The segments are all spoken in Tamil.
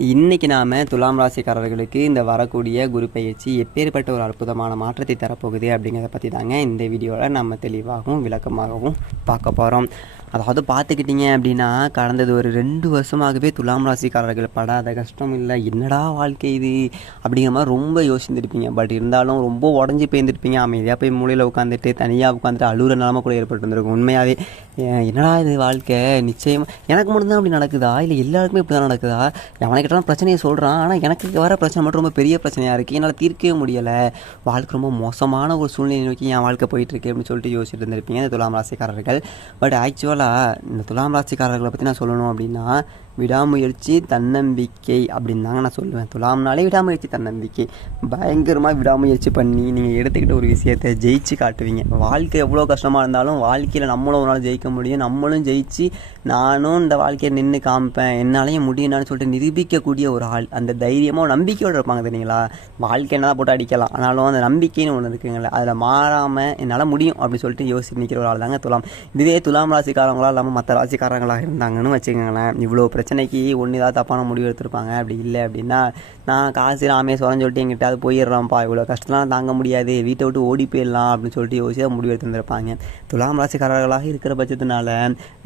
இன்றைக்கி நாம் துலாம் ராசிக்காரர்களுக்கு இந்த வரக்கூடிய குரு பயிற்சி எப்பேற்பட்ட ஒரு அற்புதமான மாற்றத்தை தரப்போகுது அப்படிங்கிறத பற்றி தாங்க இந்த வீடியோவில் நம்ம தெளிவாகவும் விளக்கமாகவும் பார்க்க போகிறோம். அதாவது பார்த்துக்கிட்டிங்க அப்படின்னா கடந்தது ஒரு 2 வருஷமாகவே துலாம் ராசிக்காரர்கள் படாத கஷ்டம் இல்லை, என்னடா வாழ்க்கை இது அப்படிங்கிற மாதிரி ரொம்ப யோசிச்சுருப்பீங்க. பட் இருந்தாலும் ரொம்ப உடஞ்சி போயிருந்துருப்பீங்க. அமைதியாக போய் மூலையில் உட்காந்துட்டு தனியாக உட்காந்துட்டு அழுகிற நிலமை கூட ஏற்பட்டுருந்துருக்கும். உண்மையாகவே என்னடா இது வாழ்க்கை, நிச்சயமாக எனக்கு மட்டும்தான் அப்படி நடக்குதா, இல்லை எல்லாருக்குமே இப்படி தான் நடக்குதா, அவனைக்கிட்டாலும் பிரச்சனையை சொல்கிறான், ஆனால் எனக்கு வர பிரச்சனை மட்டும் ரொம்ப பெரிய பிரச்சனையாக இருக்குது, என்னால் தீர்க்கவே முடியலை, வாழ்க்கை ரொம்ப மோசமான ஒரு சூழ்நிலை நோக்கி என் வாழ்க்கை போயிட்டுருக்கு அப்படின்னு சொல்லிட்டு யோசிச்சுட்டு இருந்திருப்பீங்க இந்த துலாம் ராசிக்காரர்கள். பட் ஆக்சுவலாக இந்த துலாம் ராசிக்காரர்களை பற்றி நான் சொல்லணும் அப்படின்னா விடாமுயற்சி தன்னம்பிக்கை அப்படின்னு தாங்க நான் சொல்லுவேன். துலாம்னாலே விடாமுயற்சி தன்னம்பிக்கை. பயங்கரமாக விடாமுயற்சி பண்ணி நீங்கள் எடுத்துக்கிட்ட ஒரு விஷயத்தை ஜெயிச்சு காட்டுவீங்க. வாழ்க்கை எவ்வளோ கஷ்டமாக இருந்தாலும் வாழ்க்கையில் நம்மளும் ஒரு நாள் ஜெயிக்க முடியும், நம்மளும் ஜெயிச்சு நானும் இந்த வாழ்க்கையை நின்று காமிப்பேன், என்னாலையும் முடியும்னு சொல்லிட்டு நிரூபிக்கக்கூடிய ஒரு ஆள். அந்த தைரியமாக நம்பிக்கையோடு இருப்பாங்க தெரியுங்களா. வாழ்க்கை என்ன போட்டு அடிக்கலாம், ஆனாலும் அந்த நம்பிக்கைன்னு ஒன்று இருக்குங்களே, அதில் மாறாமல் என்னால் முடியும் அப்படின்னு சொல்லிட்டு யோசிச்சு நிற்கிற ஒரு ஆள் தாங்க துலாம். இதுவே துலாம் ராசிக்காரங்களாக இல்லாமல் மற்ற ராசிக்காரங்களாக இருந்தாங்கன்னு வச்சுக்கோங்களேன், இவ்வளோ பிரச்சனைக்கு ஒன்று ஏதாவது தப்பான முடிவு எடுத்திருப்பாங்க. அப்படி இல்லை அப்படின்னா நான் காசு ராமேஸ்வரம்னு சொல்லிட்டு எங்கிட்ட அது போயிடுறான்ப்பா, இவ்வளோ கஷ்டம்லாம் தாங்க முடியாது, வீட்டை விட்டு ஓடி போயிடலாம் அப்படின்னு சொல்லிட்டு யோசிச்சு முடிவு எடுத்துருந்துருப்பாங்க. துலாம் ராசிக்காரர்களாக இருக்கிற பட்சத்தினால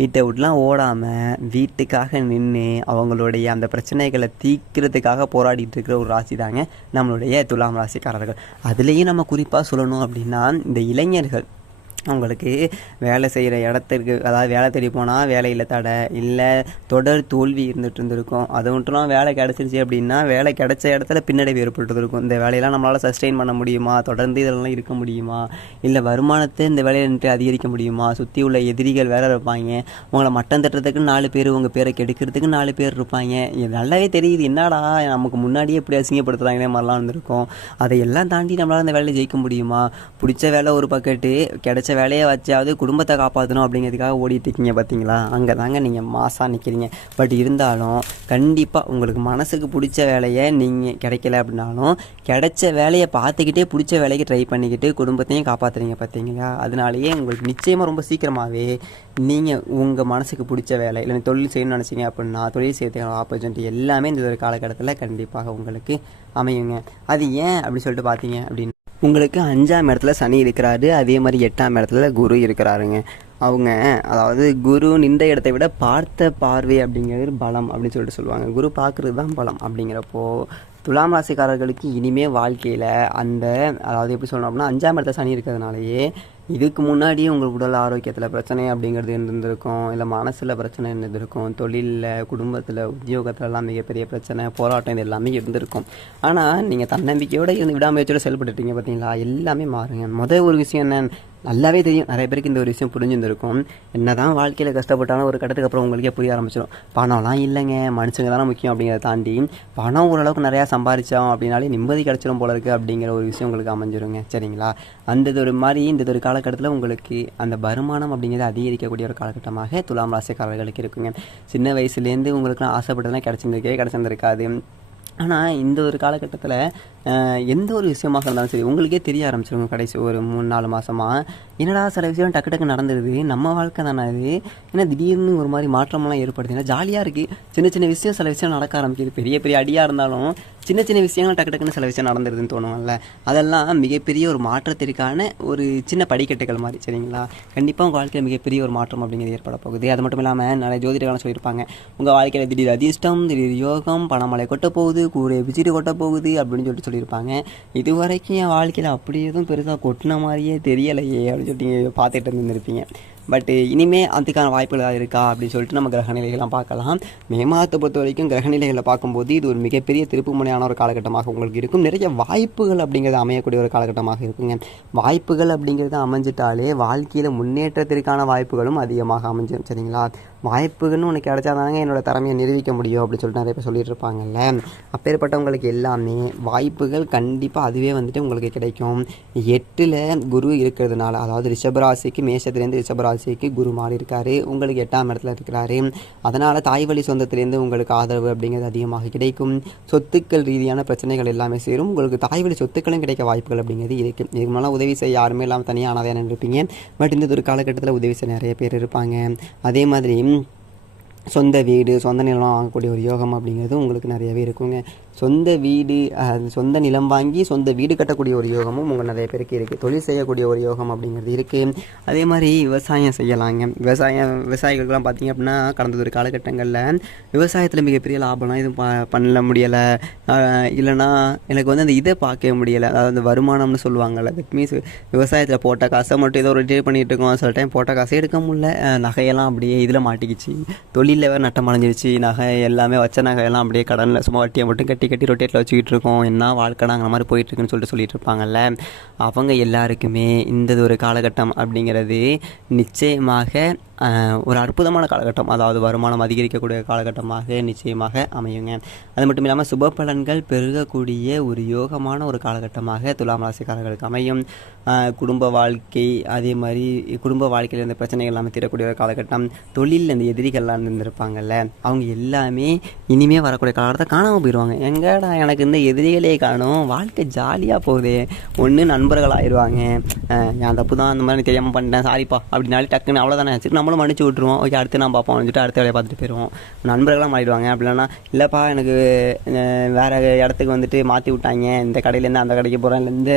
வீட்டை விட்டுலாம் ஓடாமல் வீட்டுக்காக நின்று அவங்களுடைய அந்த பிரச்சனைகளை தீர்க்கிறதுக்காக போராடிட்டு இருக்கிற ஒரு ராசி தாங்க நம்மளுடைய துலாம் ராசிக்காரர்கள். அதுலேயும் நம்ம குறிப்பாக சொல்லணும் அப்படின்னா இந்த இளைஞர்கள் அவங்களுக்கு வேலை செய்கிற இடத்துக்கு, அதாவது வேலை தேடி போனால் வேலையில் தடை இல்லை, தொடர் தோல்வி இருந்துகிட்டு அது மட்டும் வேலை கிடச்சிருச்சு அப்படின்னா வேலை கிடைச்ச இடத்துல பின்னடைவு ஏற்பட்டு இருக்கும். இந்த வேலையெல்லாம் நம்மளால் சஸ்டெயின் பண்ண முடியுமா, தொடர்ந்து இதெல்லாம் இருக்க முடியுமா, இல்லை வருமானத்தை இந்த வேலையை நின்று அதிகரிக்க முடியுமா, சுற்றி உள்ள எதிரிகள் வேற இருப்பாங்க, உங்களை மட்டம் தட்டுறதுக்கு 4 பேர், உங்கள் பேரை கெடுக்கிறதுக்கு 4 பேர் இருப்பாங்க. இது நல்லாவே தெரியுது, என்னடா நமக்கு முன்னாடியே இப்படி அசிங்கப்படுத்துகிறாங்களே மாதிரிலாம் இருந்திருக்கும். அதையெல்லாம் தாண்டி நம்மளால் அந்த வேலையை ஜெயிக்க முடியுமா, பிடிச்ச வேலை ஒரு பக்கெட்டு, கிடைச்ச வேலையை வச்சாவது குடும்பத்தை காப்பாற்றணும் அப்படிங்கிறதுக்காக ஓடிட்டு இருக்கீங்க பார்த்தீங்களா, அங்கே தாங்க நீங்கள் மாசாக நிற்கிறீங்க. பட் இருந்தாலும் கண்டிப்பாக உங்களுக்கு மனசுக்கு பிடிச்ச வேலையை நீங்கள் கிடைக்கல அப்படின்னாலும் கிடைச்ச வேலையை பார்த்துக்கிட்டே பிடிச்ச வேலைக்கு ட்ரை பண்ணிக்கிட்டு குடும்பத்தையும் காப்பாற்றுறீங்க பார்த்தீங்களா. அதனாலேயே உங்களுக்கு நிச்சயமாக ரொம்ப சீக்கிரமாகவே நீங்கள் உங்கள் மனசுக்கு பிடிச்ச வேலை இல்லை தொழில் செய்யணும்னு நினச்சிங்க அப்படின்னா தொழில் செய்யறதுக்கான ஆப்பர்ச்சுனிட்டி எல்லாமே இந்த ஒரு காலகட்டத்தில் கண்டிப்பாக உங்களுக்கு அமையுங்க. அது ஏன் அப்படின்னு சொல்லிட்டு பார்த்தீங்க அப்படின்னு உங்களுக்கு 5ஆம் இடத்துல சனி இருக்கிறாரு, அதே மாதிரி 8ஆம் இடத்துல குரு இருக்கிறாருங்க. அவங்க அதாவது குரு நின்ற இடத்தை விட பார்த்த பார்வை அப்படிங்கிறது பலம் அப்படின்னு சொல்லிட்டு சொல்லுவாங்க. குரு பார்க்குறது தான் பலம். அப்படிங்கிறப்போ துலாம் ராசிக்காரர்களுக்கு இனிமேல் வாழ்க்கையில் அந்த அதாவது எப்படி சொல்லணும் அப்படின்னா 5ஆம் இடத்துல சனி இருக்கிறதுனாலேயே இதுக்கு முன்னாடியே உங்களுக்கு உடல் ஆரோக்கியத்தில் பிரச்சனை அப்படிங்கிறது இருந்திருக்கும், இல்லை மனசில் பிரச்சனை இருந்திருக்கும், தொழிலில், குடும்பத்தில், உத்தியோகத்திலலாம் மிகப்பெரிய பிரச்சனை, போராட்டம், இது எல்லாமே இருந்திருக்கும். ஆனால் நீங்கள் தன்னம்பிக்கையோடு இருந்து விடாமுயற்சியோடு செயல்பட்டுட்டீங்க பார்த்தீங்களா, எல்லாமே மாறுங்க. ஒரு விஷயம் என்ன, நல்லாவே தெரியும் நிறைய பேருக்கு இந்த ஒரு விஷயம் புரிஞ்சுருந்துருக்கும். என்ன தான் வாழ்க்கையில் கஷ்டப்பட்டாலும் ஒரு கட்டத்துக்கு அப்புறம் உங்களுக்கே புரிய ஆரம்பிச்சிடும், பணம்லாம் இல்லைங்க, மனுஷங்க தானே முக்கியம் அப்படிங்கிறத தாண்டி பணம் ஓரளவுக்கு நிறையா சம்பாதிச்சோம் அப்படின்னாலே நிம்மதி கிடச்சிடும் போல இருக்குது அப்படிங்கிற ஒரு விஷயம் உங்களுக்கு அமைஞ்சிருங்க. சரிங்களா. அந்த ஒரு மாதிரி இந்த ஒரு காலகட்டத்தில் உங்களுக்கு அந்த வருமானம் அப்படிங்கிறது அதிகரிக்கக்கூடிய ஒரு காலகட்டமாக துலாம் ராசிக்காரர்களுக்கு இருக்குங்க. சின்ன வயசுலேருந்து உங்களுக்குலாம் ஆசைப்பட்டதெல்லாம் கிடச்சிருக்காது. ஆனால் இந்த ஒரு காலகட்டத்தில் எந்த ஒரு விஷயமாக இருந்தாலும் சரி உங்களுக்கே தெரிய ஆரம்பிச்சிருங்க. கடைசி ஒரு 3-4 மாதமாக என்னடா சில விஷயம் டக்கு டக்கு நடந்துடுது, நம்ம வாழ்க்கை தானே அது, ஏன்னா திடீர்னு ஒரு மாதிரி மாற்றமெல்லாம் ஏற்படுது, ஏன்னா ஜாலியாக இருக்குது, சின்ன சின்ன விஷயம் சில விஷயம் நடக்க ஆரம்பிக்குது, பெரிய பெரிய அடியாக இருந்தாலும் சின்ன சின்ன விஷயங்கள் டக்கு டக்குன்னு சில விஷயம் நடந்துருதுன்னு தோணும்ல, அதெல்லாம் மிகப்பெரிய ஒரு மாற்றத்திற்கான ஒரு சின்ன படிக்கட்டுகள் மாதிரி. சரிங்களா. கண்டிப்பாக உங்கள் வாழ்க்கையில் மிகப்பெரிய ஒரு மாற்றம் அப்படிங்கிறது ஏற்பட போகுது. அது மட்டும் இல்லாமல் நிறைய ஜோதிடர்களும் சொல்லியிருப்பாங்க, உங்கள் வாழ்க்கையில் திடீர் அதிர்ஷ்டம், திடீர் யோகம், பணமழை கொட்ட போகுது, கூடிய விசிறி கொட்ட போகுது அப்படின்னு சொல்லிட்டு சொல்லியிருப்பாங்க. இது வரைக்கும் என் வாழ்க்கையில் அப்படி எதுவும் பெருசாக கொட்டின மாதிரியே தெரியலையே அப்படின்னு சொல்லிட்டு பார்த்துட்டு இருந்துருப்பீங்க. பட் இனிமேல் அதுக்கான வாய்ப்புகள் ஏதாவது இருக்கா அப்படின்னு சொல்லிட்டு நம்ம கிரகநிலைகள்லாம் பார்க்கலாம். மே மாதத்தை பொறுத்த வரைக்கும் கிரகநிலைகளை பார்க்கும்போது இது ஒரு மிகப்பெரிய திருப்புமுனையான ஒரு காலகட்டமாக உங்களுக்கு இருக்கும். நிறைய வாய்ப்புகள் அப்படிங்கிறது அமையக்கூடிய ஒரு காலகட்டமாக இருக்குங்க. வாய்ப்புகள் அப்படிங்கிறது அமைஞ்சிட்டாலே வாழ்க்கையில் முன்னேற்றத்திற்கான வாய்ப்புகளும் அதிகமாக அமைஞ்சிடும். சரிங்களா. வாய்ப்புகள்னு உனக்கு கிடைச்சாதாங்க என்னோட திறமையை நிரூபிக்க முடியும் அப்படின்னு சொல்லிட்டு நிறைய பேர் சொல்லிட்டு இருப்பாங்கல்ல. அப்பேற்பட்டவங்களுக்கு எல்லாமே வாய்ப்புகள் கண்டிப்பாக அதுவே வந்துட்டு உங்களுக்கு கிடைக்கும். 8ல் குரு இருக்கிறதுனால, அதாவது ரிஷபராசிக்கு மேஷத்துலேருந்து ரிஷபராசிக்கு குரு மாறி இருக்காரு, உங்களுக்கு 8ஆம் இடத்துல இருக்கிறாரு. அதனால் தாய் வழி சொந்தத்திலேருந்து உங்களுக்கு ஆதரவு அப்படிங்கிறது அதிகமாக கிடைக்கும். சொத்துக்கள் ரீதியான பிரச்சனைகள் எல்லாமே சேரும். உங்களுக்கு தாய் வழி சொத்துக்களும் கிடைக்க வாய்ப்புகள் அப்படிங்கிறது இருக்குது. இதுக்கு மேலே உதவி செய்ய யாருமே இல்லாமல் தனியாக ஆனதாக இருப்பீங்க. பட் இந்த ஒரு காலகட்டத்தில் உதவி செய்ய நிறைய பேர் இருப்பாங்க. அதே மாதிரி சொந்த வீடு, சொந்த நிலம் வாங்கக்கூடிய ஒரு யோகம் அப்படிங்கிறது உங்களுக்கு நிறையவே இருக்குங்க. சொந்த வீடு, சொந்த நிலம் வாங்கி சொந்த வீடு கட்டக்கூடிய ஒரு யோகமும் உங்கள் நிறைய பேருக்கு இருக்குது. தொழில் செய்யக்கூடிய ஒரு யோகம் அப்படிங்கிறது இருக்குது. அதே மாதிரி விவசாயம் செய்யலாங்க. விவசாயிகளுக்கெல்லாம் பார்த்திங்க அப்படின்னா கடந்த ஒரு காலகட்டங்களில் விவசாயத்தில் மிகப்பெரிய லாபம்லாம் எதுவும் பண்ண முடியலை. இல்லைனா எனக்கு வந்து அந்த இதை பார்க்க முடியலை, அதாவது அந்த வருமானம்னு சொல்லுவாங்கள்ல. தட் மீன்ஸ் விவசாயத்தில் போட்ட காசை மட்டும் ஏதோ ரிட்டேர் பண்ணிகிட்டு இருக்கோம். சில டைம் போட்ட காசை எடுக்க முடியல, நகையெல்லாம் அப்படியே இதில் மாட்டிக்கிச்சு, தொழிலில் வேறு நட்டம் அடைஞ்சிருச்சு, நகை எல்லாமே வச்ச நகையெல்லாம் அப்படியே கடனில் சும்மா வட்டியை மட்டும் கட்டி ரொட்டேட்டில் வச்சுக்கிட்டு இருக்கோம், என்ன வாழ்க்கைனாங்கிற மாதிரி போயிட்டுருக்குன்னு சொல்லிட்டு இருப்பாங்கல்ல. அவங்க எல்லாருக்குமே இந்த ஒரு காலகட்டம் அப்படிங்கிறது நிச்சயமாக ஒரு அற்புதமான காலகட்டம், அதாவது வருமானம் அதிகரிக்கக்கூடிய காலகட்டமாக நிச்சயமாக அமையுங்க. அது மட்டும் இல்லாமல் சுப பலன்கள் பெருகக்கூடிய ஒரு யோகமான ஒரு காலகட்டமாக துலாம் ராசிக்காரர்களுக்கு அமையும். குடும்ப வாழ்க்கை, அதே மாதிரி குடும்ப வாழ்க்கையில் இருந்த பிரச்சனைகள் எல்லாமே தீரக்கூடிய ஒரு காலகட்டம். தொழிலில் இந்த எதிரிகள்லாம் இருந்திருப்பாங்கல்ல, அவங்க எல்லாமே இனிமேல் வரக்கூடிய காலகட்டத்தை காணாமல் போயிடுவாங்க. எங்கடா எனக்கு இந்த எதிரிகளே காணும், வாழ்க்கை ஜாலியாக போகுது. ஒன்று நண்பர்கள் ஆயிடுவாங்க, என் தப்பு தான், அந்த மாதிரி தெரியாமல் பண்ணிட்டேன், சாரிப்பா அப்படின்னாலே டக்குன்னு அவ்வளோதானே, சரி நம்மளும் மன்னிச்சு விட்ருவோம், ஓகே அடுத்து நான் பார்ப்போம் சொல்லிட்டு அடுத்த வேலையை பார்த்துட்டு போயிடுவோம். நண்பர்களாக மாறிடுவாங்க. அப்படி இல்லைன்னா இல்லைப்பா எனக்கு வேறு இடத்துக்கு வந்துட்டு மாற்றி விட்டாங்க, இந்த கடையிலேருந்து அந்த கடைக்கு போகிறேன், இல்லை இந்த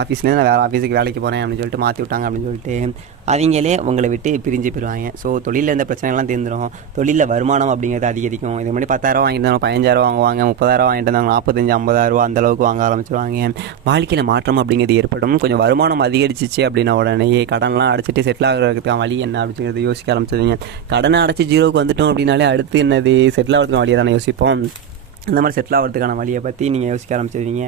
ஆஃபீஸ்லேருந்து நான் வேறு ஆஃபீஸுக்கு வேலைக்கு போகிறேன் அப்படின்னு சொல்லிட்டு மாற்றி விட்டாங்க அப்படின்னு சொல்லிட்டு அவங்களே உங்களை விட்டு பிரிஞ்சு போயிடுவாங்க. ஸோ தொழிலில் இருந்த பிரச்சனைகள்லாம் தீர்ந்துடும். தொழிலில் வருமானம் அப்படிங்கிறது அதிகரிக்கும். இது மாதிரி 10,000 வாங்கிட்டு இருந்தாங்க 15,000 வாங்குவாங்க, 30,000 வாங்கிட்டு இருந்தாங்க 45,000 50,000 அந்தளவுக்கு வாங்க ஆரம்பிச்சிருவாங்க. வாழ்க்கையில் மாற்றம் அப்படிங்கிறது ஏற்படும். கொஞ்சம் வருமானம் அதிகரிச்சிச்சு அப்படின்னா உடனே கடன்லாம் அடைச்சிட்டு செட்டில் ஆகிறதுக்கான வழி என்ன அப்படிங்கிறது யோசிக்க ஆரம்பிச்சிருவீங்க. கடனை அடைச்சி ஜீரோவுக்கு வந்துட்டோம் அப்படின்னாலே அடுத்து என்னது, செட்டில் ஆகிறதுக்கான வழியை தானே யோசிப்போம். அந்த மாதிரி செட்டில் ஆகிறதுக்கான வழியை பற்றி நீங்கள் யோசிக்க ஆரம்பிச்சிருவீங்க.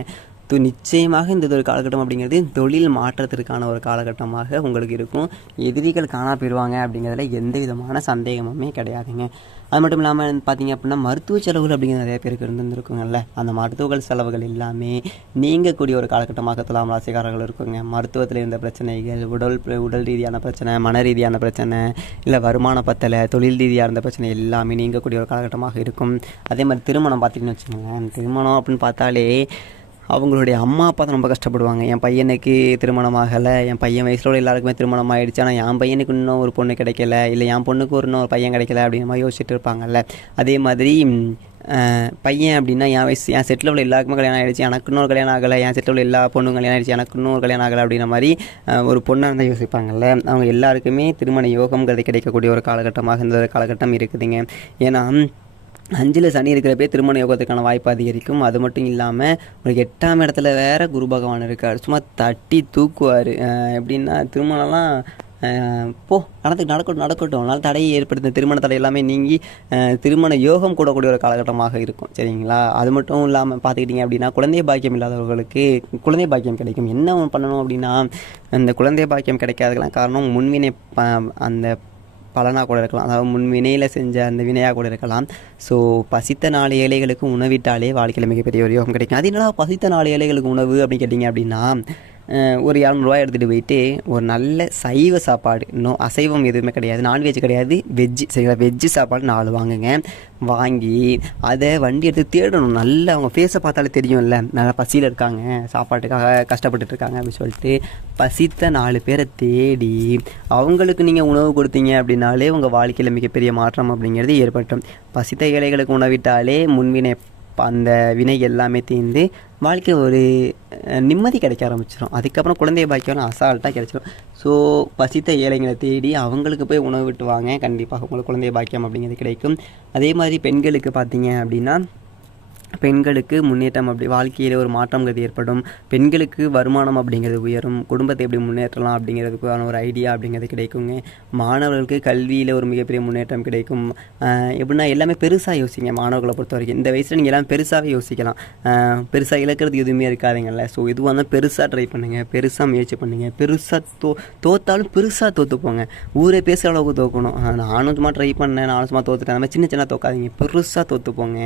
நிச்சயமாக இந்த ஒரு காலகட்டம் அப்படிங்கிறது தொழில் மாற்றத்திற்கான ஒரு காலகட்டமாக உங்களுக்கு இருக்கும். எதிரிகள் காணா போயிடுவாங்க அப்படிங்கிறதுல எந்த விதமான சந்தேகமுமே கிடையாதுங்க. அது மட்டும் இல்லாமல் பார்த்தீங்க அப்படின்னா மருத்துவ செலவுகள் அப்படிங்கிற நிறைய பேருக்கு இருந்துருக்குங்கள்ல, அந்த மருத்துவ செலவுகள் எல்லாமே நீங்கக்கூடிய ஒரு காலகட்டமாக துலாம் ராசிக்காரர்கள் இருக்குங்க. மருத்துவத்தில் இருந்த பிரச்சனைகள், உடல் ரீதியான பிரச்சனை, மன ரீதியான பிரச்சனை, இல்லை வருமான பத்தலை, தொழில் ரீதியாக இருந்த பிரச்சனை எல்லாமே நீங்கக்கூடிய ஒரு காலகட்டமாக இருக்கும். அதே மாதிரி திருமணம் பார்த்திங்கன்னு வச்சுக்கோங்களேன், திருமணம் அப்படின்னு பார்த்தாலே அவங்களுடைய அம்மா அப்பா தான் ரொம்ப கஷ்டப்படுவாங்க. என் பையனுக்கு திருமணம் ஆகலை, என் பையன் வயசில் எல்லாருக்குமே திருமணம் ஆகிடுச்சு, ஆனால் என் பையனுக்கு இன்னும் ஒரு பொண்ணு கிடைக்கல, இல்லை என் பொண்ணுக்கு இன்னொரு பையன் கிடைக்கல அப்படிங்கிற மாதிரி யோசிச்சுட்டு இருப்பாங்கல்ல. அதே மாதிரி பையன் அப்படின்னா என் வயசு, என் செட்டில் உள்ள எல்லாருக்குமே கல்யாணம் ஆகிடுச்சு, எனக்கு இன்னொரு கல்யாணம் ஆகலை, என் செட்டில் உள்ள எல்லா பொண்ணும் கல்யாணம் ஆகிடுச்சு, எனக்கு இன்னொரு கல்யாணம் ஆகலை அப்படிங்கிற மாதிரி ஒரு பொண்ணாக இருந்தால் யோசிப்பாங்கல்ல. அவங்க எல்லாருக்குமே திருமண யோகம்ங்கிறது கிடைக்கக்கூடிய ஒரு காலகட்டமாக இந்த காலகட்டம் இருக்குதுங்க. ஏன்னா 5ல் சனி இருக்கிறப்பே திருமண யோகத்துக்கான வாய்ப்பு அதிகரிக்கும். அது மட்டும் இல்லாமல் ஒரு 8ஆம் இடத்துல வேறு குரு பகவான் இருக்கார், சும்மா தட்டி தூக்குவார். எப்படின்னா திருமணம்லாம் நடக்கட்டும் அதனால் தடையை ஏற்படுத்த திருமண தடை எல்லாமே நீங்கி திருமண யோகம் கூடக்கூடிய ஒரு காலகட்டமாக இருக்கும். சரிங்களா? அது மட்டும் இல்லாமல் பார்த்துக்கிட்டிங்க அப்படின்னா குழந்தை பாக்கியம் இல்லாதவர்களுக்கு குழந்தை பாக்கியம் கிடைக்கும். என்ன பண்ணணும் அப்படின்னா, அந்த குழந்தை பாக்கியம் கிடைக்காததுக்கெல்லாம் காரணம் முன்வினை அந்த பலனாக கூட இருக்கலாம், அதாவது முன் வினையில் செஞ்ச அந்த வினையாக கூட இருக்கலாம். ஸோ பசித்த 4 ஏழைகளுக்கு உணவிட்டாலே வாழ்க்கையில் மிகப்பெரிய ஒரு யோகம் கிடைக்கும். அது என்னடா பசித்த 4 ஏழைகளுக்கு உணவு அப்படின்னு கேட்டிங்க அப்படின்னா, ஒரு 200 எடுத்துகிட்டு போயிட்டு ஒரு நல்ல சைவ சாப்பாடு, இன்னும் அசைவம் எதுவுமே கிடையாது, நான்வெஜ் கிடையாது, வெஜ்ஜு, சரிங்களா, வெஜ்ஜு சாப்பாடு 4 வாங்குங்க. வாங்கி அதை வண்டி எடுத்து தேடணும். நல்லா அவங்க ஃபேஸை பார்த்தாலே தெரியும்ல, நல்லா பசியில் இருக்காங்க, சாப்பாட்டுக்காக கஷ்டப்பட்டுருக்காங்க அப்படின்னு சொல்லிட்டு பசித்த 4 பேரை தேடி அவங்களுக்கு நீங்கள் உணவு கொடுத்தீங்க அப்படின்னாலே உங்கள் வாழ்க்கையில் மிகப்பெரிய மாற்றம் அப்படிங்கிறது ஏற்பட்டும். பசித்த ஏழைகளுக்கு உணவிட்டாலே முன்வினை அந்த வினை எல்லாமே தீர்ந்து வாழ்க்கை ஒரு நிம்மதி கிடைக்க ஆரம்பிச்சிடும். அதுக்கப்புறம் குழந்தை பாக்கியம் அசால்ட்டாக கிடைச்சிடும். ஸோ பசித்த ஏழைங்களை தேடி அவங்களுக்கு போய் உணவு விட்டுவாங்க, கண்டிப்பாக உங்களுக்கு குழந்தை பாக்கியம் அப்படிங்கிறது கிடைக்கும். அதே மாதிரி பெண்களுக்கு பார்த்தீங்க அப்படின்னா பெண்களுக்கு முன்னேற்றம், அப்படி வாழ்க்கையில் ஒரு மாற்றங்கிறது ஏற்படும். பெண்களுக்கு வருமானம் அப்படிங்கிறது உயரும். குடும்பத்தை எப்படி முன்னேற்றலாம் அப்படிங்கிறதுக்கான ஒரு ஐடியா அப்படிங்கிறது கிடைக்குங்க. மாணவர்களுக்கு கல்வியில் ஒரு மிகப்பெரிய முன்னேற்றம் கிடைக்கும். எப்படின்னா எல்லாமே பெருசாக யோசிங்க. மாணவர்களை பொறுத்த வரைக்கும் இந்த வயசில் நீங்கள் எல்லாம் பெருசாகவே யோசிக்கலாம். பெருசாக இழக்கிறது எதுவுமே இருக்காதுங்கள்ல. ஸோ இதுவாக இருந்தால் பெருசாக ட்ரை பண்ணுங்கள், பெருசாக முயற்சி பண்ணுங்கள். பெருசாக தோத்தாலும் பெருசாக தோற்றுப்போங்க. ஊரே பேசுகிற அளவுக்கு தோக்கணும். நானும் சும்மா ட்ரை பண்ணேன், நானும் சும்மா தோற்றுட்டேன், அந்த மாதிரி சின்ன தோக்காதீங்க, பெருசாக தோற்றுப்போங்க,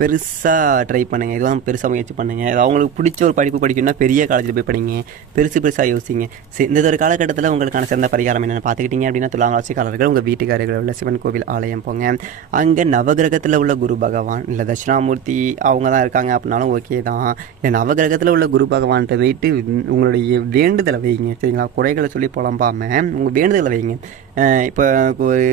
பெருசாக ட்ரை பண்ணுங்கள். இதுதான் பெருசாக முயற்சி பண்ணுங்கள். அது அவங்களுக்கு பிடிச்ச ஒரு படிப்பு படிக்கணும்னா பெரிய காலேஜில் போய் படிங்க, பெருசாக யோசிங்க. இந்த ஒரு காலகட்டத்தில் உங்களுக்கான சிறந்த பரிகாரம் என்னென்னு பார்த்துக்கிட்டிங்க அப்படின்னா, துலாம் ராசிக்காரர்கள் உங்கள் வீட்டுக்காரர்கள் உள்ள சிவன் கோவில் ஆலயம் போங்க. அங்கே நவகிரகத்தில் உள்ள குரு பகவான் இல்லை தட்சிணாமூர்த்தி அவங்க தான் இருக்காங்க அப்படின்னாலும் ஓகே தான். இல்லை நவகிரகத்தில் உள்ள குரு பகவான்கிட்ட போயிட்டு உங்களுடைய வேண்டுதலை வைங்க. சரிங்களா? குறைகளை சொல்லி புலம்பாமல் உங்கள் வேண்டுதலை வைங்க. இப்போ எனக்கு ஒரு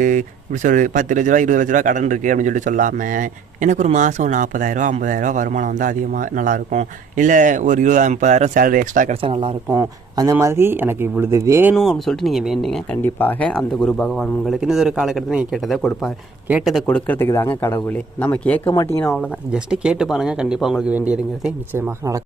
இப்படி சொல்லு 10 லட்ச ரூபா 20 லட்ச ரூபா கடன் இருக்குது அப்படின்னு சொல்லிட்டு சொல்லாமல் எனக்கு ஒரு மாதம் 40,000 50,000 வருமானம் வந்து அதிகமாக நல்லாயிருக்கும், இல்லை ஒரு 20 30,000 சேலரி எக்ஸ்ட்ரா கிடச்சா நல்லாயிருக்கும், அந்த மாதிரி எனக்கு இவ்வளவு வேணும் அப்படின்னு சொல்லிட்டு நீங்கள் வேண்டுங்க. கண்டிப்பாக அந்த குரு பகவான் உங்களுக்கு இந்த ஒரு காலகட்டத்தில் நீங்கள் கேட்டதை கொடுப்பார். கேட்டதை கொடுக்கறதுக்கு தாங்க கடவுளே. நம்ம கேட்க மாட்டீங்கன்னா அவ்வளோதான், ஜஸ்ட்டு கேட்டு பாருங்கள், கண்டிப்பாக உங்களுக்கு வேண்டியதுங்கிறது நிச்சயமாக நடக்கும்.